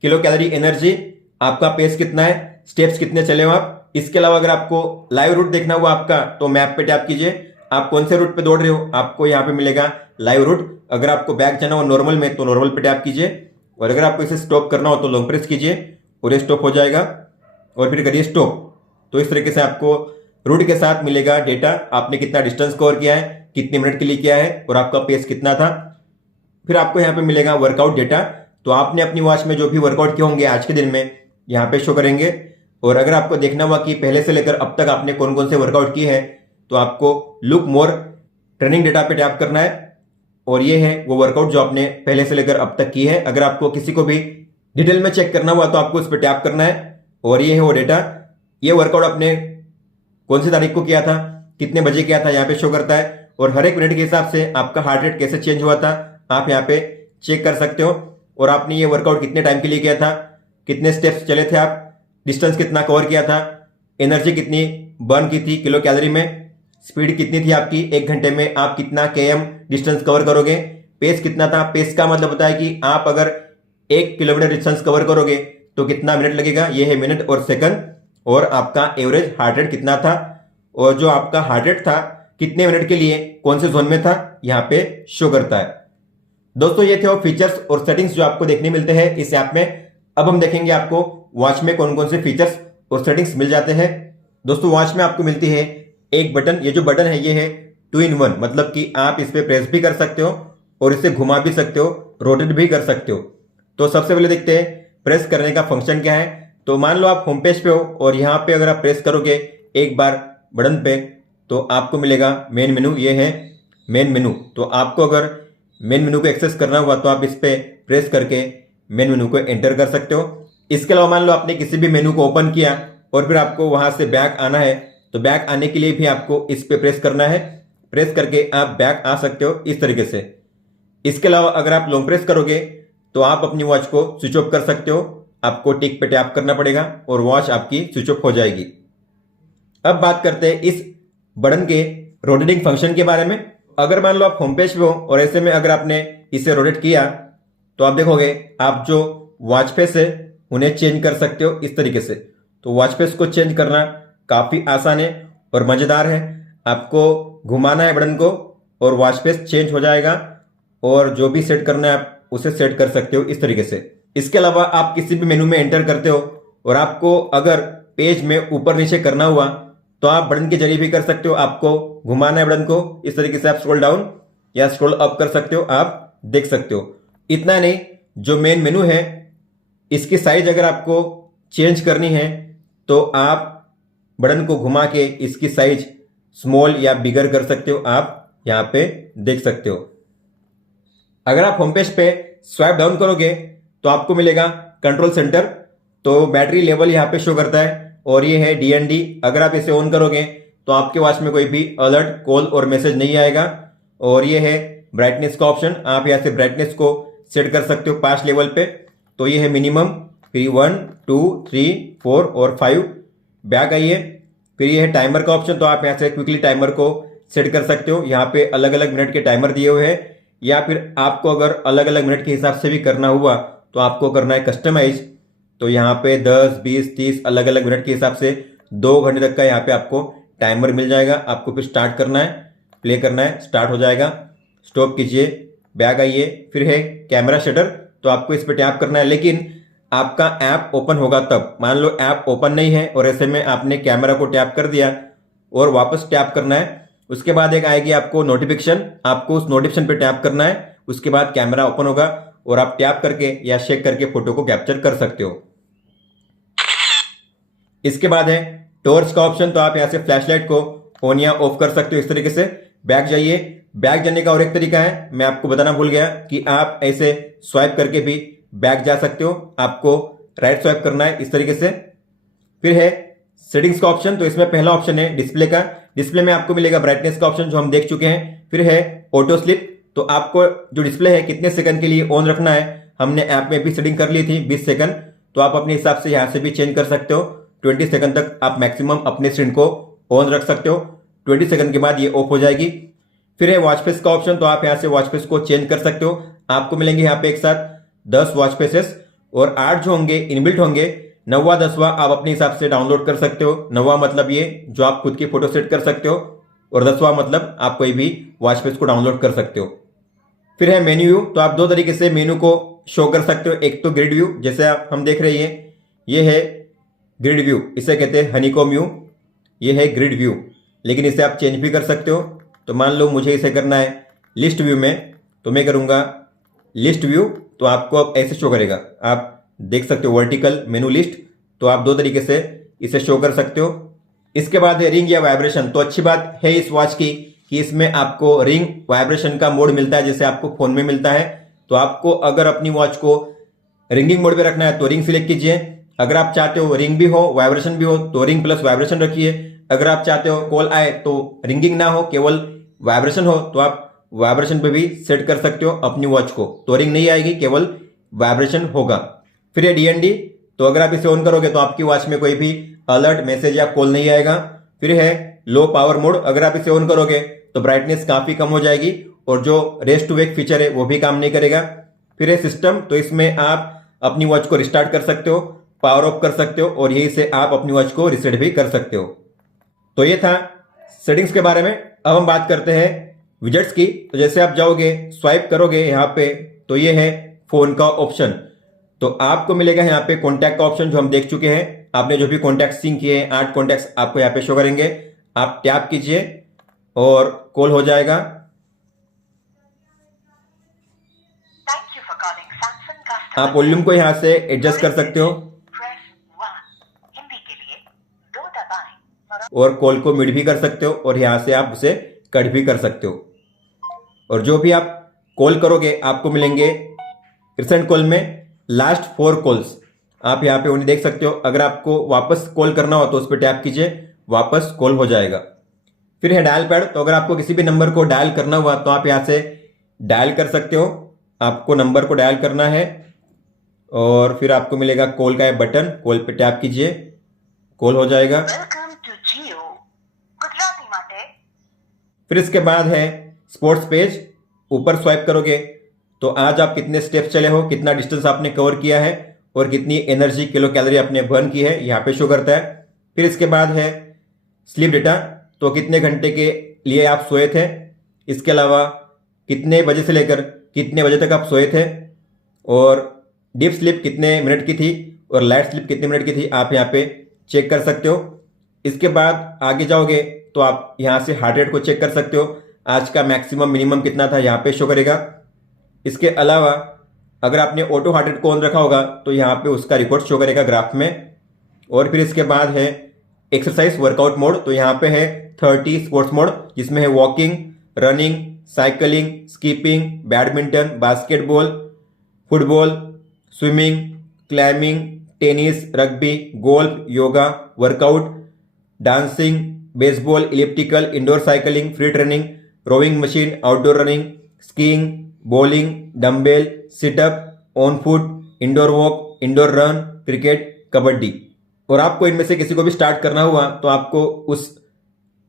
किलो कैलोरी एनर्जी, आपका पेस कितना है, स्टेप्स कितने चले हो आप। इसके अलावा अगर आपको लाइव रूट देखना हुआ आपका तो मैप पे टैप कीजिए। आप कौन से रूट पे दौड़ रहे हो आपको यहाँ पे मिलेगा लाइव रूट। अगर आपको बैक जाना हो नॉर्मल में तो नॉर्मल पे टैप कीजिए। और अगर आपको इसे स्टॉप करना हो तो लॉन्ग प्रेस कीजिए और ये स्टॉप हो जाएगा। और फिर करिए स्टॉप। तो इस तरीके से आपको रूट के साथ मिलेगा डेटा, आपने कितना डिस्टेंस कवर किया है, कितने मिनट के लिए किया है और आपका पेस कितना था। फिर आपको यहाँ पे मिलेगा वर्कआउट डेटा। तो आपने अपनी वॉच में जो भी वर्कआउट किए होंगे आज के दिन में यहाँ पे शो करेंगे। और अगर आपको देखना हुआ कि पहले से लेकर अब तक आपने कौन कौन से वर्कआउट किए हैं तो आपको लुक मोर ट्रेनिंग डेटा पे टैप करना है। और ये है वो वर्कआउट जो आपने पहले से लेकर अब तक की है। अगर आपको किसी को भी डिटेल में चेक करना हुआ तो आपको इस पर टैप करना है। और ये है वो डेटा, ये वर्कआउट आपने कौन सी तारीख को किया था, कितने बजे किया था, यहाँ पे शो करता है। और हर एक मिनट के हिसाब से आपका हार्ट रेट कैसे चेंज हुआ था आप यहाँ पे चेक कर सकते हो। और आपने ये वर्कआउट कितने टाइम के लिए किया था, कितने स्टेप्स चले थे आप, डिस्टेंस कितना कवर किया था, एनर्जी कितनी बर्न की थी किलो कैलोरी में, स्पीड कितनी थी आपकी, 1 घंटे में आप कितना km डिस्टेंस कवर करोगे, पेस कितना था। पेस का मतलब होता है कि आप अगर 1 किलोमीटर डिस्टेंस कवर करोगे तो कितना मिनट लगेगा, ये है मिनट और सेकंड। और आपका एवरेज हार्ट रेट कितना था और जो आपका हार्ट रेट था कितने मिनट के लिए कौन से जोन में था यहाँ पे शो करता है। दोस्तों ये थे वो फीचर्स और सेटिंग्स जो आपको देखने मिलते हैं इस ऐप में। अब हम देखेंगे आपको वॉच में कौन कौन से फीचर्स और सेटिंग्स मिल जाते हैं। दोस्तों वॉच में आपको मिलती है एक बटन, ये जो बटन है ये है 2 in 1, मतलब कि आप इस पे प्रेस भी कर सकते हो और इसे घुमा भी सकते हो, रोटेट भी कर सकते हो। तो सबसे पहले देखते हैं प्रेस करने का फंक्शन क्या है। तो मान लो आप होम पेज पे हो और यहाँ पे अगर आप प्रेस करोगे एक बार बटन पे तो आपको मिलेगा मेन मेनू, ये है मेन मेनू। तो आपको अगर मेन मेनू को एक्सेस करना हुआ तो आप इस पे प्रेस करके मेन मेनू को एंटर कर सकते हो। इसके अलावा मान लो आपने किसी भी मेनू को ओपन किया और फिर आपको वहां से बैक आना है तो बैक आने के लिए भी आपको इस पे प्रेस करना है। प्रेस करके आप बैक आ सकते हो इस तरीके से। इसके अलावा अगर आप लॉन्ग प्रेस करोगे तो आप अपनी वॉच को स्विच ऑफ कर सकते हो। आपको टिक पे टैप करना पड़ेगा और वॉच आपकी स्विच ऑफ हो जाएगी। अब बात करते हैं इस बटन के रोटेटिंग फंक्शन के बारे में। अगर मान लो आप होम पेज पे हो और ऐसे में अगर आपने इसे रोटेट किया तो आप देखोगे आप जो वॉच फेस है उन्हें चेंज कर सकते हो इस तरीके से। तो वॉच फेस को चेंज करना काफी आसान है और मजेदार है। आपको घुमाना है बटन को और वॉच फेस चेंज हो जाएगा और जो भी सेट करना है आप उसे सेट कर सकते हो इस तरीके से। इसके अलावा आप किसी भी मेनू में एंटर करते हो और आपको अगर पेज में ऊपर नीचे करना हुआ तो आप बटन के जरिए भी कर सकते हो। आपको घुमाना है बटन को इस तरीके से, आप स्क्रॉल डाउन या स्क्रॉल अप कर सकते हो, आप देख सकते हो। इतना नहीं, जो मेन मेनू है इसकी साइज अगर आपको चेंज करनी है तो आप बटन को घुमा के इसकी साइज स्मॉल या बिगर कर सकते हो, आप यहां पे देख सकते हो। अगर आप होम पेज पे स्वाइप डाउन करोगे तो आपको मिलेगा कंट्रोल सेंटर। तो बैटरी लेवल यहां पे शो करता है और ये है DND। अगर आप इसे ऑन करोगे तो आपके वॉच में कोई भी अलर्ट, कॉल और मैसेज नहीं आएगा। और ये है ब्राइटनेस का ऑप्शन। आप यहां से ब्राइटनेस को सेट कर सकते हो 5 लेवल पे। तो ये है मिनिमम, फिर 1, 2, 3, 4 और 5। बैक आइए, फिर ये है टाइमर का ऑप्शन। तो आप यहां से क्विकली टाइमर को सेट कर सकते हो। यहाँ पे अलग अलग मिनट के टाइमर दिए हुए हैं, या फिर आपको अगर अलग अलग मिनट के हिसाब से भी करना हुआ तो आपको करना है कस्टमाइज। तो यहाँ पे 10, 20, 30 अलग अलग मिनट के हिसाब से 2 घंटे तक का यहाँ पे आपको टाइमर मिल जाएगा। आपको फिर स्टार्ट करना है, प्ले करना है, स्टार्ट हो जाएगा। स्टॉप कीजिए, बैक आइए, फिर है कैमरा शटर। तो आपको इस पर टैप करना है, लेकिन आपका ऐप ओपन होगा तब। मान लो ऐप ओपन नहीं है और ऐसे में आपने कैमरा को टैप कर दिया और वापस टैप करना है। उसके बाद एक आएगी आपको नोटिफिकेशन, आपको उस नोटिफिकेशन पे टैप करना है। उसके बाद कैमरा ओपन होगा और आप टैप करके या शेक करके फोटो को कैप्चर कर सकते हो। इसके बाद है टॉर्च का ऑप्शन। तो आप यहां से फ्लैशलाइट को ऑन या ऑफ कर सकते हो इस तरीके से। बैक जाइए। बैक जाने का और एक तरीका है, मैं आपको बताना भूल गया, कि आप ऐसे स्वाइप करके भी बैक जा सकते हो। आपको राइट स्वाइप करना है इस तरीके से। फिर है सेटिंग्स का ऑप्शन। तो इसमें पहला ऑप्शन है डिस्प्ले का। डिस्प्ले में आपको मिलेगा ब्राइटनेस का ऑप्शन जो हम देख चुके हैं। फिर है ऑटो स्लिप। तो आपको जो डिस्प्ले है कितने सेकंड के लिए ऑन रखना है, हमने ऐप में भी सेटिंग कर ली थी 20 सेकंड। तो आप अपने हिसाब से यहां से भी चेंज कर सकते हो। 20 सेकंड तक आप मैक्सिमम अपने स्क्रीन को ऑन रख सकते हो। 20 सेकंड के बाद ये ऑफ हो जाएगी। फिर है वॉच फेस का ऑप्शन। तो आप यहां से वॉच फेस को चेंज कर सकते हो। आपको मिलेंगे यहाँ पे एक साथ 10 वॉच फेसेस और 8 जो होंगे इनबिल्ट होंगे। 9वां 10वां आप अपने हिसाब से डाउनलोड कर सकते हो। 9वां मतलब ये जो आप खुद की फोटो सेट कर सकते हो, और 10वां मतलब आप कोई भी वॉच फेस को डाउनलोड कर सकते हो। फिर है मेन्यू व्यू। तो आप 2 तरीके से मेन्यू को शो कर सकते हो। एक तो ग्रिड व्यू, जैसे आप हम देख रहे हैं, ये है ग्रिड व्यू, इसे कहते हैं हनीकॉम व्यू। ये है ग्रिड व्यू, लेकिन इसे आप चेंज भी कर सकते हो। तो मान लो मुझे इसे करना है लिस्ट व्यू में, तो मैं करूंगा लिस्ट व्यू। तो आपको अब ऐसे शो करेगा, आप देख सकते हो वर्टिकल मेनू लिस्ट। तो आप 2 तरीके से इसे शो कर सकते हो। इसके बाद है रिंग या वाइब्रेशन। तो अच्छी बात है इस वॉच की कि इसमें आपको रिंग वाइब्रेशन का मोड मिलता है, जैसे आपको फोन में मिलता है। तो आपको अगर अपनी वॉच को रिंगिंग मोड पे रखना है तो रिंग सिलेक्ट कीजिए। अगर आप चाहते हो रिंग भी हो वाइब्रेशन भी हो तो रिंग प्लस वाइब्रेशन रखिए। अगर आप चाहते हो कॉल आए तो रिंगिंग ना हो, केवल वाइब्रेशन हो, तो आप वाइब्रेशन पे भी सेट कर सकते हो अपनी वॉच को। तो रिंग नहीं आएगी, केवल वाइब्रेशन होगा। फिर ये DND। तो अगर आप इसे ऑन करोगे तो आपकी वॉच में कोई भी अलर्ट, मैसेज या कॉल नहीं आएगा। फिर है लो पावर मोड। अगर आप इसे ऑन करोगे तो ब्राइटनेस काफी कम हो जाएगी और जो रेस्ट टू वेक फीचर है वो भी काम नहीं करेगा। फिर है सिस्टम। तो इसमें आप अपनी वॉच को रिस्टार्ट कर सकते हो, पावर ऑफ कर सकते हो और यही से आप अपनी वॉच को रिसेट भी कर सकते हो। तो ये था सेटिंग्स के बारे में। अब हम बात करते हैं विजेट्स की। तो जैसे आप जाओगे, स्वाइप करोगे यहाँ पे, तो ये है फोन का ऑप्शन। तो आपको मिलेगा यहाँ पे कॉन्टैक्ट का ऑप्शन जो हम देख चुके हैं। आपने जो भी कॉन्टैक्ट सिंक किए हैं, 8 कॉन्टैक्ट्स आपको यहाँ पे शो करेंगे। आप टैप कीजिए और कॉल हो जाएगा। आप वॉल्यूम को यहाँ से एडजस्ट कर सकते हो और कॉल को म्यूट भी कर सकते हो और यहाँ से आप उसे कट भी कर सकते हो। और जो भी आप कॉल करोगे आपको मिलेंगे रिसेंट कॉल में लास्ट 4 कॉल्स। आप यहाँ पे उन्हें देख सकते हो। अगर आपको वापस कॉल करना हो तो उस पर टैप कीजिए वापस कॉल हो जाएगा। फिर है डायल पैड, तो अगर आपको किसी भी नंबर को डायल करना हुआ तो आप यहाँ से डायल कर सकते हो। आपको नंबर को डायल करना है और फिर आपको मिलेगा कॉल का बटन, कॉल पे टैप कीजिए, कॉल हो जाएगा। फिर इसके बाद है स्पोर्ट्स पेज, ऊपर स्वाइप करोगे तो आज आप कितने स्टेप्स चले हो, कितना डिस्टेंस आपने कवर किया है और कितनी एनर्जी किलो कैलोरी आपने बर्न की है, यहाँ पे शो करता है। फिर इसके बाद है स्लीप डेटा, तो कितने घंटे के लिए आप सोए थे, इसके अलावा कितने बजे से लेकर कितने बजे तक आप सोए थे और डीप स्लीप कितने मिनट की थी और लाइट स्लीप कितने मिनट की थी, आप यहाँ पे चेक कर सकते हो। इसके बाद आगे जाओगे तो आप यहाँ से हार्ट रेट को चेक कर सकते हो, आज का मैक्सिमम मिनिमम कितना था यहाँ पे शो करेगा। इसके अलावा अगर आपने ऑटो हार्ट रेट को ऑन रखा होगा तो यहाँ पे उसका रिकॉर्ड शो करेगा ग्राफ में। और फिर इसके बाद है एक्सरसाइज वर्कआउट मोड, तो यहाँ पे है 30 स्पोर्ट्स मोड, जिसमें है walking, running, cycling, skipping, badminton, basketball, football, swimming, climbing, tennis, rugby, golf, yoga, workout, dancing, baseball, elliptical, indoor cycling, free training, rowing machine, outdoor running, skiing, bowling, dumbbell, situp, on foot, indoor walk, indoor run, cricket, kabaddi. और आपको इनमें से किसी को भी start करना हुआ तो आपको उस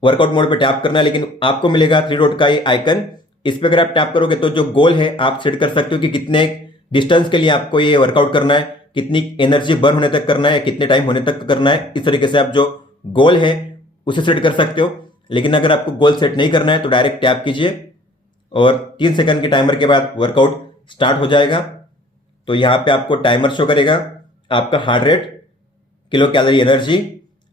वर्कआउट मोड पे टैप करना है, लेकिन आपको मिलेगा 3 डॉट का ये आइकन, इस पे अगर आप टैप करोगे तो जो गोल है आप सेट कर सकते हो कि कितने डिस्टेंस के लिए आपको ये वर्कआउट करना है, कितनी एनर्जी बर्न होने तक करना है, कितने टाइम होने तक करना है। इस तरीके से आप जो गोल है उसे सेट कर सकते हो। लेकिन अगर आपको गोल सेट नहीं करना है तो डायरेक्ट टैप कीजिए और 3 सेकंड के टाइमर के बाद वर्कआउट स्टार्ट हो जाएगा। तो यहाँ पे आपको टाइमर शो करेगा, आपका heart rate, kilo calorie energy,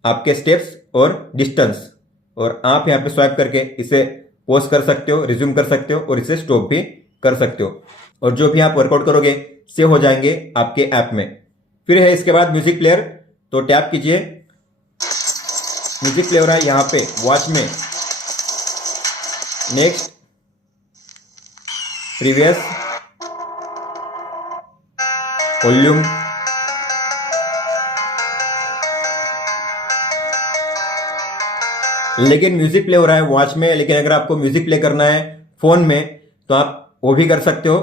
आपके स्टेप्स और डिस्टेंस, और आप यहाँ पे स्वाइप करके इसे पॉज कर सकते हो, रिज्यूम कर सकते हो और इसे स्टॉप भी कर सकते हो। और जो भी आप वर्कआउट करोगे सेव हो जाएंगे आपके ऐप में। फिर है इसके बाद म्यूजिक प्लेयर, तो टैप कीजिए, म्यूजिक प्ले हो रहा है यहाँ पे वॉच में। नेक्स्ट, प्रीवियस, वॉल्यूम, लेकिन म्यूजिक प्ले हो रहा है वॉच में, लेकिन अगर आपको म्यूजिक प्ले करना है फोन में तो आप वो भी कर सकते हो।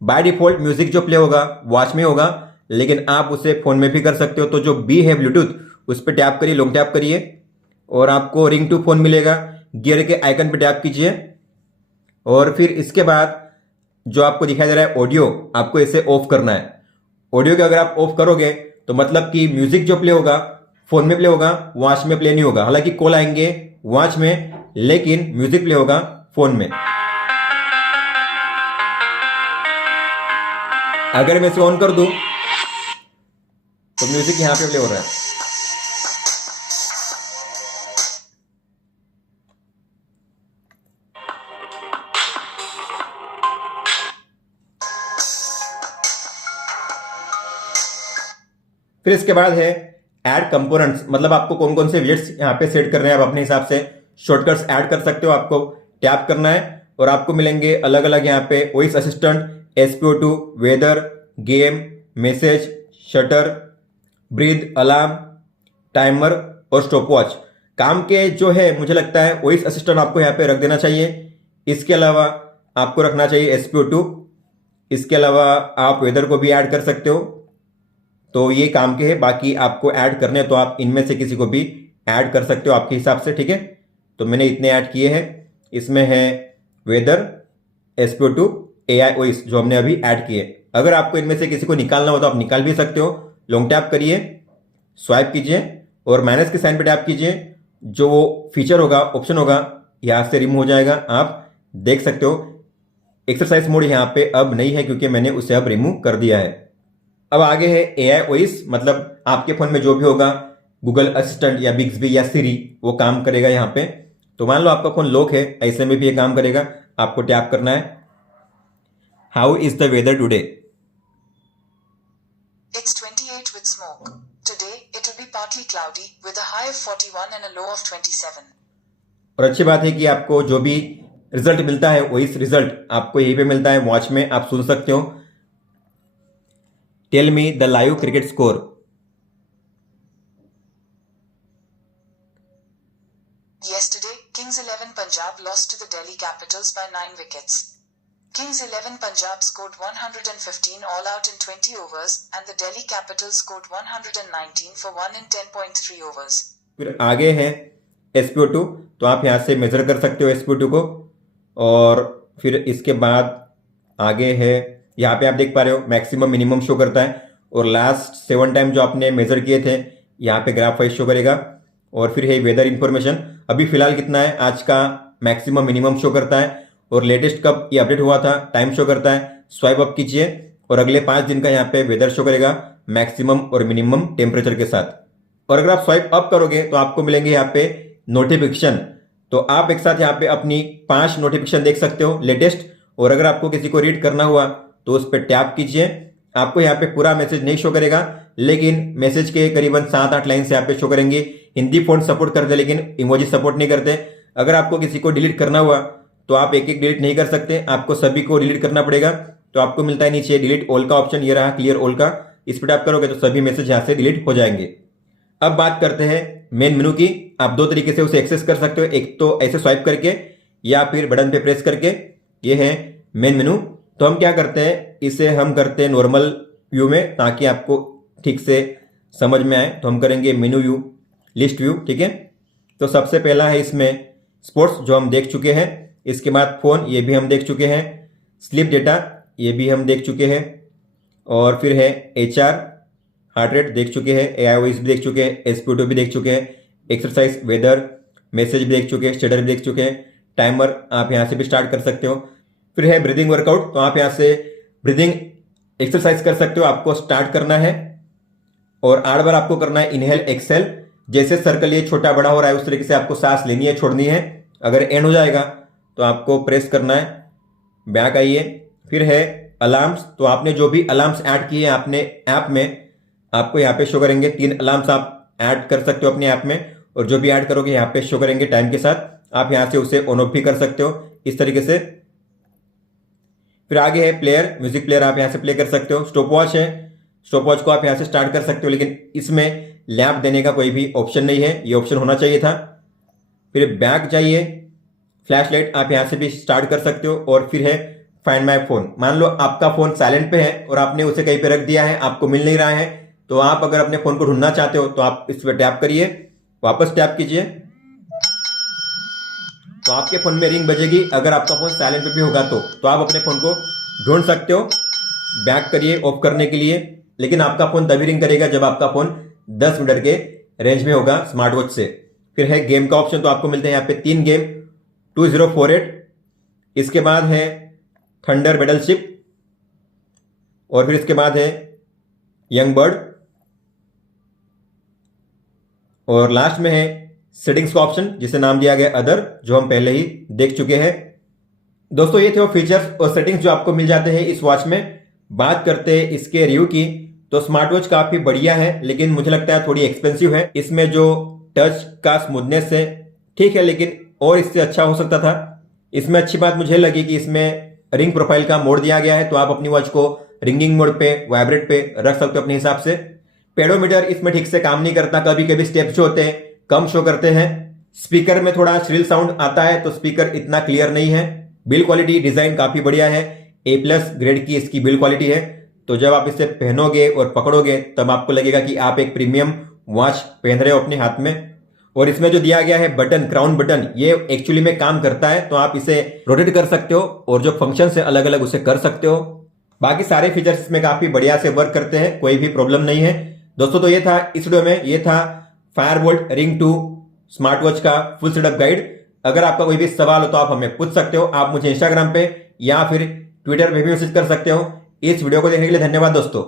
बाय डिफॉल्ट म्यूजिक जो प्ले होगा वॉच में होगा, लेकिन आप उसे फोन में भी कर सकते हो। तो जो बी है ब्लूटूथ, उस पर टैप करिए, लॉन्ग टैप करिए और आपको रिंग टू फोन मिलेगा। गियर के आइकन पे टैप कीजिए और फिर इसके बाद जो आपको दिखाई दे रहा है ऑडियो, आपको इसे ऑफ करना है। ऑडियो को अगर आप ऑफ करोगे तो मतलब कि म्यूजिक जो प्ले होगा फोन में प्ले होगा, वॉच में प्ले नहीं होगा। हालांकि कॉल आएंगे वॉच में, लेकिन म्यूजिक प्ले होगा फोन में। अगर मैं इसे ऑन कर दूं तो म्यूजिक यहां पे प्ले हो रहा है। फिर इसके बाद है ऐड कंपोनेंट्स, मतलब आपको कौन कौन से विजेट्स यहाँ पे सेट करने हैं, आप अपने हिसाब से शॉर्टकट्स ऐड कर सकते हो। आपको टैप करना है और आपको मिलेंगे अलग अलग यहाँ पे voice assistant, SPO2, weather, game, message, shutter, breathe, alarm, timer और स्टॉप वॉच। काम के जो है मुझे लगता है वॉइस असिस्टेंट आपको यहाँ पे रख देना चाहिए। इसके अलावा आपको रखना चाहिए SPO2। इसके अलावा आप वेदर को भी ऐड कर सकते हो। तो ये काम के हैं, बाकी आपको ऐड करने तो आप इनमें से किसी को भी ऐड कर सकते हो आपके हिसाब से, ठीक है। तो मैंने इतने ऐड किए हैं। इसमें है वेदर, SPO2, AI वॉइस जो हमने अभी ऐड किए। अगर आपको इनमें से किसी को निकालना हो तो आप निकाल भी सकते हो। लॉन्ग टैप करिए, स्वाइप कीजिए और माइनस के साइन पे टैप कीजिए। जो वो फीचर होगा, ऑप्शन होगा, यहाँ से रिमूव हो जाएगा। आप देख सकते हो एक्सरसाइज मोड यहाँ पे अब नहीं है क्योंकि मैंने उसे अब रिमूव कर दिया है। अब आगे है AI वॉइस, मतलब आपके फोन में जो भी होगा, गूगल असिस्टेंट या बिक्सबी या सिरी, वो काम करेगा यहाँ पे। तो मान लो आपका फोन लॉक है, ऐसे में भी ये काम करेगा। आपको टैप करना है, how is the weather today. It's 28 with smoke. Today it will be partly cloudy with a high of 41 and a low of 27. और अच्छी बात है कि आपको जो भी रिजल्ट मिलता है वॉइस रिजल्ट आपको यहीं पे मिलता है, वॉच में आप सुन सकते हो। Tell me the live cricket score. Punjab lost to the Delhi Capitals by 9 wickets. Kings 11 Punjab scored 115 all out in 20 overs and the Delhi Capitals scored 119 for 1 in 10.3 overs. फिर आगे है SPO2, तो आप यहाँ से मेजर कर सकते हो SPO2 को। और फिर इसके बाद आगे है, यहाँ पे आप देख पा रहे हो मैक्सिमम मिनिमम शो करता है, और लास्ट 7 टाइम जो आपने मेजर किए थे यहाँ पे ग्राफ वाइज शो करेगा। और फिर है वेदर इंफॉर्मेशन, अभी फिलहाल कितना है आज का मैक्सिमम मिनिमम शो करता है, और लेटेस्ट कब ये अपडेट हुआ था टाइम शो करता है। स्वाइप अप कीजिए और अगले 5 दिन का यहाँ पे वेदर शो करेगा मैक्सिमम और मिनिमम टेम्परेचर के साथ। और अगर आप स्वाइप अप करोगे तो आपको मिलेंगे यहाँ पे नोटिफिकेशन, तो आप एक साथ यहाँ पे अपनी 5 नोटिफिकेशन देख सकते हो लेटेस्ट। और अगर आपको किसी को रीड करना हुआ तो उस पर टैप कीजिए, आपको यहाँ पे पूरा मैसेज नहीं शो करेगा, लेकिन मैसेज के करीबन 7-8 लाइन से यहाँ पे शो करेंगे। हिंदी फोन सपोर्ट करते लेकिन इमोजी सपोर्ट नहीं करते। अगर आपको किसी को डिलीट करना हुआ तो आप एक एक डिलीट नहीं कर सकते, आपको सभी को डिलीट करना पड़ेगा। तो आपको मिलता है नीचे डिलीट ऑल का ऑप्शन, ये रहा क्लियर ऑल का, इस पर टैप करोगे तो सभी मैसेज यहाँ से डिलीट हो जाएंगे। अब बात करते हैं मेन मेनू की। आप 2 तरीके से उसे एक्सेस कर सकते हो, एक तो ऐसे स्वाइप करके या फिर बटन पे प्रेस करके। ये है मेन मेनू। तो हम क्या करते हैं, इसे हम करते हैं नॉर्मल व्यू में ताकि आपको ठीक से समझ में आए। तो हम करेंगे मेनू व्यू, लिस्ट व्यू, ठीक है। तो सबसे पहला है इसमें स्पोर्ट्स जो हम देख चुके हैं, इसके बाद फोन ये भी हम देख चुके हैं, स्लीप डेटा ये भी हम देख चुके हैं, और फिर है HR हार्ट रेट देख चुके हैं, AI वॉइस भी देख चुके हैं, SPO2 भी देख चुके हैं, एक्सरसाइज वेदर मैसेज भी देख चुके हैं, स्टेटस भी देख चुके हैं, टाइमर आप यहाँ से भी स्टार्ट कर सकते हो। फिर है ब्रीदिंग वर्कआउट, तो आप यहाँ से ब्रीदिंग एक्सरसाइज कर सकते हो, आपको स्टार्ट करना है और 8 बार आपको करना है इनहेल एक्सेल। जैसे सर्कल ये छोटा बड़ा हो रहा है उस तरीके से आपको सांस लेनी है, छोड़नी है। अगर एंड हो जाएगा तो आपको प्रेस करना है, बैक आइए। फिर है अलार्म्स, तो आपने जो भी अलार्म्स ऐड किए हैं आपने ऐप में, आपको यहाँ पे शो करेंगे। 3 अलार्म्स आप ऐड कर सकते हो अपने ऐप में, और जो भी ऐड करोगे यहाँ पे शो करेंगे टाइम के साथ। आप यहाँ से उसे ऑन ऑफ भी कर सकते हो इस तरीके से। फिर आगे है प्लेयर, म्यूजिक प्लेयर आप यहाँ से प्ले कर सकते हो। स्टॉप वॉच है, स्टॉप वॉच को आप यहाँ से स्टार्ट कर सकते हो, लेकिन इसमें लैंप देने का कोई भी ऑप्शन नहीं है, ये ऑप्शन होना चाहिए था। फिर बैक जाइए, फ्लैश लाइट आप यहाँ से भी स्टार्ट कर सकते हो। और फिर है फाइंड माई फोन, मान लो आपका फोन साइलेंट पे है और आपने उसे कहीं पे रख दिया है, आपको मिल नहीं रहा है, तो आप अगर अपने फोन को ढूंढना चाहते हो तो आप इस पर टैप करिए, वापस टैप कीजिए, तो आपके फोन में रिंग बजेगी। अगर आपका फोन साइलेंट पे भी होगा तो आप अपने फोन को ढूंढ सकते हो। बैक करिए ऑफ करने के लिए, लेकिन आपका फोन तभी रिंग करेगा जब आपका फोन 10 मीटर के रेंज में होगा स्मार्ट वॉच से। फिर है गेम का ऑप्शन, तो आपको मिलते हैं यहाँ पे 3 गेम, 2048, इसके बाद है थंडर बैटलशिप, और फिर इसके बाद है यंग बर्ड, और लास्ट में है सेटिंग्स का ऑप्शन जिसे नाम दिया गया अदर, जो हम पहले ही देख चुके हैं। दोस्तों ये थे वो फीचर्स और सेटिंग्स जो आपको मिल जाते हैं इस वॉच में। बात करते हैं इसके रिव्यू की, तो स्मार्ट वॉच काफी बढ़िया है, लेकिन मुझे लगता है थोड़ी एक्सपेंसिव है। इसमें जो टच का स्मूथनेस है ठीक है, लेकिन और इससे अच्छा हो सकता था। इसमें अच्छी बात मुझे लगी कि इसमें रिंग प्रोफाइल का मोड दिया गया है, तो आप अपनी वॉच को रिंगिंग मोड पे, वाइब्रेट पे रख सकते हो अपने हिसाब से। पेडोमीटर इसमें ठीक से काम नहीं करता, कभी कभी स्टेप्स जो होते हैं कम शो करते हैं। स्पीकर में थोड़ा श्रिल साउंड आता है, तो स्पीकर इतना क्लियर नहीं है। बिल्ड क्वालिटी डिजाइन काफी बढ़िया है, A+ ग्रेड की इसकी बिल्ड क्वालिटी है। तो जब आप इसे पहनोगे और पकड़ोगे तब आपको लगेगा कि आप एक प्रीमियम वॉच पहन रहे हो अपने हाथ में। और इसमें जो दिया गया है बटन, क्राउन बटन, ये एक्चुअली में काम करता है, तो आप इसे रोटेट कर सकते हो और जो फंक्शन है अलग अलग उसे कर सकते हो। बाकी सारे फीचर्स इसमें काफी बढ़िया से वर्क करते हैं, कोई भी प्रॉब्लम नहीं है दोस्तों। तो ये था इस वीडियो में, ये था फायरबोल्ट रिंग 2 स्मार्ट वॉच का फुल सेटअप गाइड। अगर आपका कोई भी सवाल हो तो आप हमें पूछ सकते हो, आप मुझे इंस्टाग्राम पे या फिर ट्विटर पे भी मैसेज कर सकते हो। इस वीडियो को देखने के लिए धन्यवाद दोस्तों।